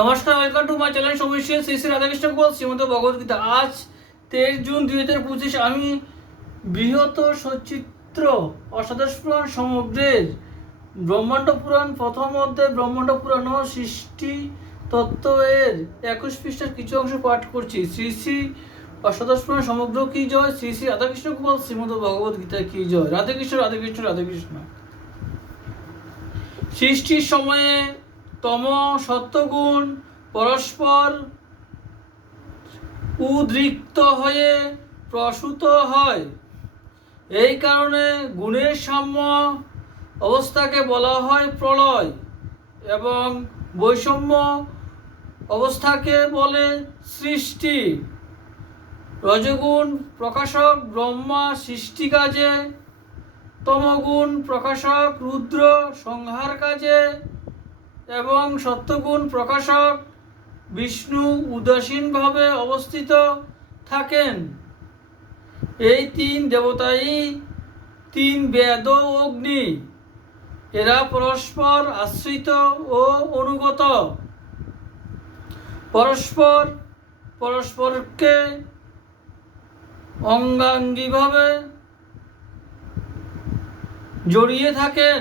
নমস্কার, welcome to my channel সমস্যা শ্রী শ্রী রাধাকৃষ্ণ গোপাল শ্রীমন্ত ভগবদ্গীতা। আজ 23 জুন 2025 আমি বৃহৎ সচিত্র অষ্টাদশ পুরাণ সমগ্রের ব্রহ্মাণ্ড পুরাণ প্রথম অধ্যায় ব্রহ্মাণ্ড পুরাণ ও সৃষ্টি তত্ত্ব এর 21 পৃষ্ঠার কিছু অংশ পাঠ করছি। শ্রী শ্রী অষ্টাদশ পুরাণ সমগ্র কি জয়, শ্রী শ্রী রাধাকৃষ্ণ গোপাল শ্রীমন্ত ভগবদ্গীতা কি জয়। রাধাকৃষ্ণ রাধাকৃষ্ণ রাধাকৃষ্ণ। সৃষ্টির সময়ে তম সত্যগুণ পরস্পর উদ্রিক্ত হয়ে প্রসূত হয়। এই কারণে গুণের সাম্য অবস্থাকে বলা হয় প্রলয় এবং বৈষম্য অবস্থাকে বলে সৃষ্টি। রজগুণ প্রকাশক ব্রহ্মা সৃষ্টি কাজে, তমগুণ প্রকাশক রুদ্র সংহার কাজে এবং সত্যগুণ প্রকাশক বিষ্ণু উদাসীনভাবে অবস্থিত থাকেন। এই তিন দেবতাই তিন বেদ ও অগ্নি। এরা পরস্পর আশ্রিত ও অনুগত। পরস্পরকে অঙ্গাঙ্গিভাবে জড়িয়ে থাকেন।